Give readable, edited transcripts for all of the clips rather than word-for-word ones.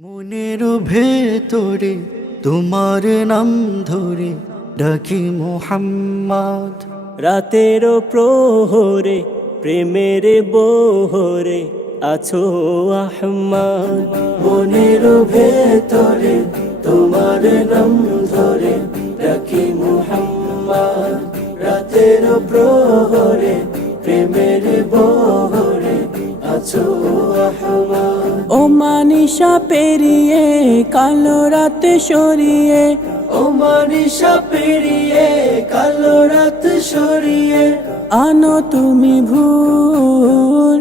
মনের ভেতরে তোমার নাম ধরে ডাকি মোহাম্মদ। রাতের প্রহরে প্রেমের বহরে আছো আহমদ। মনের ভেতরে তোমার নাম ধরে ডাকি মোহাম্মদ। রাতের প্রহরে প্রেমের বহরে আছো আহমদ। ও মানিশা পেরিয়ে কালো রাতে সরিয়ে, ও মানিশা পেরিয়ে কালো রাত সরিয়ে আনো তুমি ভুল।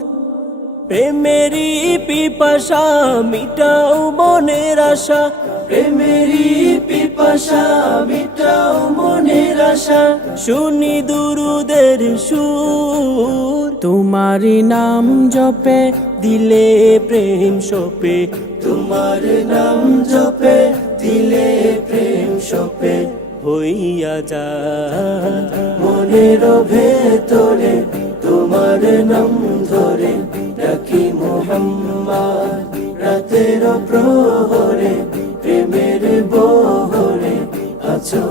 প্রেমেরই পিপাসা মিটাও মনের আশা, প্রেমেরই পিপাসা মিটাও মনের আশা। শুনি দুরুদের সুর। তোমারই নাম জপে দিলে প্রেম সপে, তোমার নাম জপে দিলে প্রেম সপে হইয়া যা মনের ভেতরে তোমার নাম ধরে ডাকি মোহাম্মদ। রাতের প্রহরে প্রেমের বহরে আছো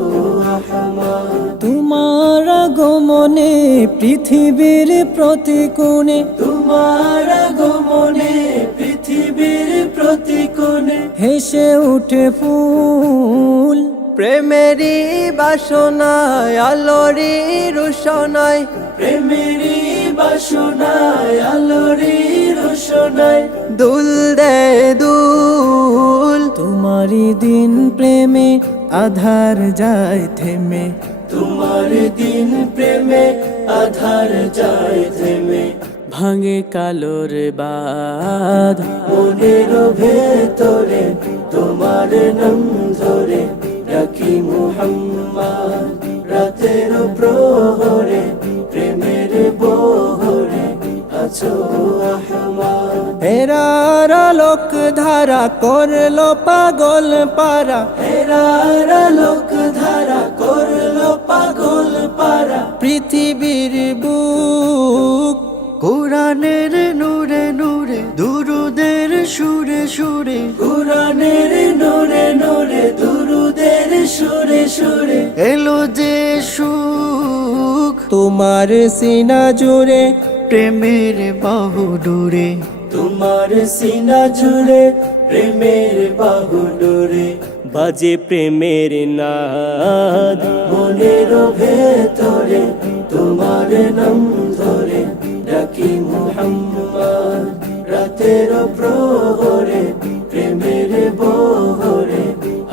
আহমদ। তোমার আগমনে পৃথিবীর প্রতিকোণে, তোমার আগমনে পৃথিবীর প্রতিকোণে হেসে উঠে ফুল। প্রেমেরই বাসনায় আলোরি রোশনায়, প্রেমেরই বাসনায় আলোরি রোশনায় দুল দে দুল। তোমারই দিন প্রেমে আধার যায় থেমে, তোমার দিন প্রেমে আধার যায় থেমে ভাঙে কালোর বাঁধ। মনের ভেতরে তোমার নাম ধরে ডাকি মোহাম্মদ। রাতের প্রহরে প্রেমের বহরে আছো আহমদ। হেরার লোক ধারা করলো পাগল পারা, হেরার লোক ধারা করলো পাগল পারা পৃথিবীর বুক। কোরআনের নূরে নূরে দুরুদের সুরে সুরে, কোরআনের নূরে নূরে দুরুদের সুরে সুরে এলো যে সুখ। তোমার সিনা জুড়ে প্রেমের বাহু ডোরে, তোমার সিনা জুড়ে প্রেমের বাহু ডোরে বাজে প্রেমের নাদ। মনের ভেতরে তোমার নাম ধরে ডাকি মোহাম্মদ। রাতের প্রহরে প্রেমের বহরে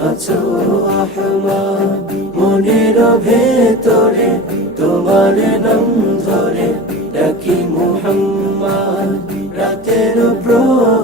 আছো আহমদ। মনের ভেতরে তোমার নাম ধরে ডাকি মোহাম্মদ। রাতের প্রহরে